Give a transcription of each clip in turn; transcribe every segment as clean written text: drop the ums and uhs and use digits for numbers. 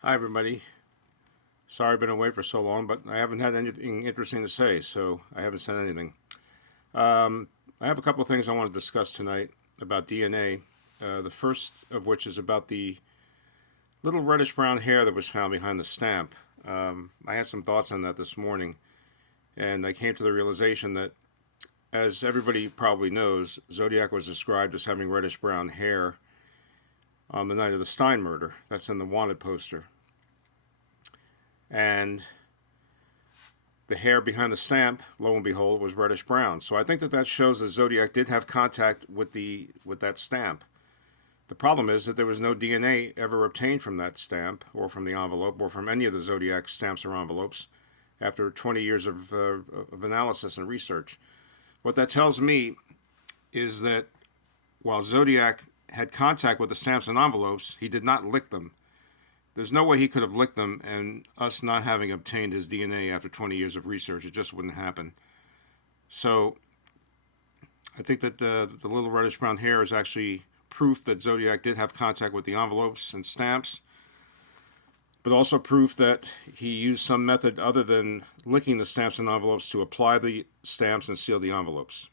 Hi, everybody. Sorry I've been away for so long, but I haven't had anything interesting to say, so I haven't said anything. I have a couple of things I want to discuss tonight about DNA. The first of which is about the little reddish brown hair that was found behind the stamp. I had some thoughts on that this morning, and I came to the realization that, as everybody probably knows, Zodiac was described as having reddish brown hair on the night of the Stein murder. That's in the wanted poster. And the hair behind the stamp, lo and behold, was reddish brown. So I think that shows that Zodiac did have contact with that stamp. The problem is that there was no DNA ever obtained from that stamp, or from the envelope, or from any of the Zodiac stamps or envelopes after 20 years of analysis and research. What that tells me is that while Zodiac had contact with the stamps and envelopes, he did not lick them. There's no way he could have licked them, and us not having obtained his DNA after 20 years of research, it just wouldn't happen. So I think that the little reddish brown hair is actually proof that Zodiac did have contact with the envelopes and stamps, but also proof that he used some method other than licking the stamps and envelopes to apply the stamps and seal the envelopes.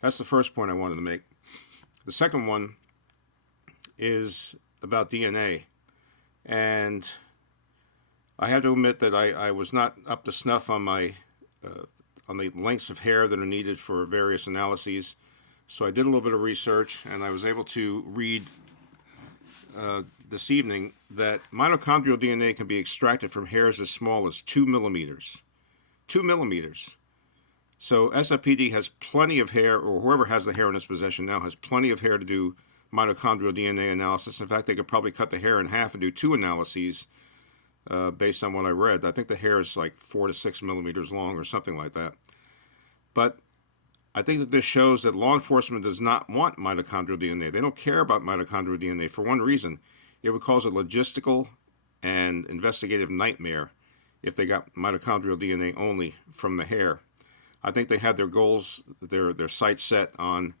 That's the first point I wanted to make. The second one is about DNA. And I have to admit that I was not up to snuff on on the lengths of hair that are needed for various analyses. So I did a little bit of research, and I was able to read this evening that mitochondrial DNA can be extracted from hairs as small as 2 millimeters. 2 millimeters. So SFPD has plenty of hair, or whoever has the hair in its possession now has plenty of hair to do mitochondrial DNA analysis. In fact, they could probably cut the hair in half and do two analyses based on what I read. I think the hair is like 4 to 6 millimeters long or something like that. But I think that this shows that law enforcement does not want mitochondrial DNA. They don't care about mitochondrial DNA for one reason. It would cause a logistical and investigative nightmare if they got mitochondrial DNA only from the hair. I think they had their goals, their sights set on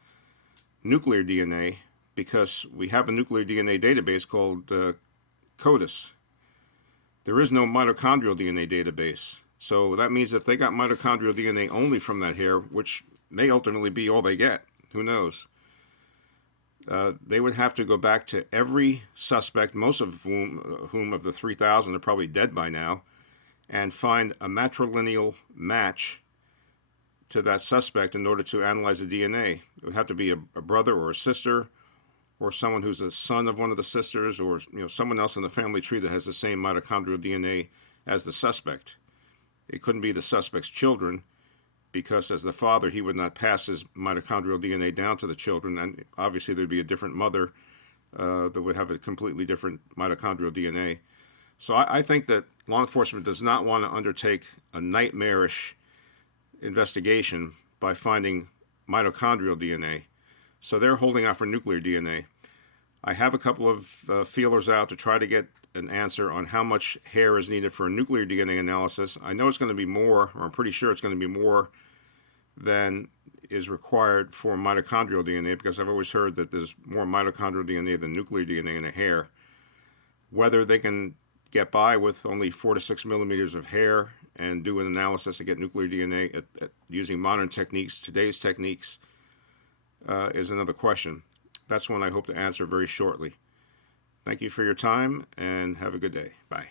nuclear DNA, because we have a nuclear DNA database called CODIS. There is no mitochondrial DNA database. So that means if they got mitochondrial DNA only from that hair, which may ultimately be all they get, who knows, they would have to go back to every suspect, most of whom of the 3,000 are probably dead by now, and find a matrilineal match to that suspect in order to analyze the DNA. It would have to be a brother or a sister, or someone who's a son of one of the sisters, or someone else in the family tree that has the same mitochondrial DNA as the suspect. It couldn't be the suspect's children, because as the father, he would not pass his mitochondrial DNA down to the children, and obviously there'd be a different mother that would have a completely different mitochondrial DNA. So I think that law enforcement does not want to undertake a nightmarish investigation by finding mitochondrial DNA. So they're holding out for nuclear DNA. I have a couple of feelers out to try to get an answer on how much hair is needed for a nuclear DNA analysis. I know it's going to be more, or I'm pretty sure it's going to be more than is required for mitochondrial DNA, because I've always heard that there's more mitochondrial DNA than nuclear DNA in a hair. Whether they can get by with only 4 to 6 millimeters of hair and do an analysis to get nuclear DNA using modern techniques, today's techniques, is another question. That's one I hope to answer very shortly. Thank you for your time, and have a good day. Bye.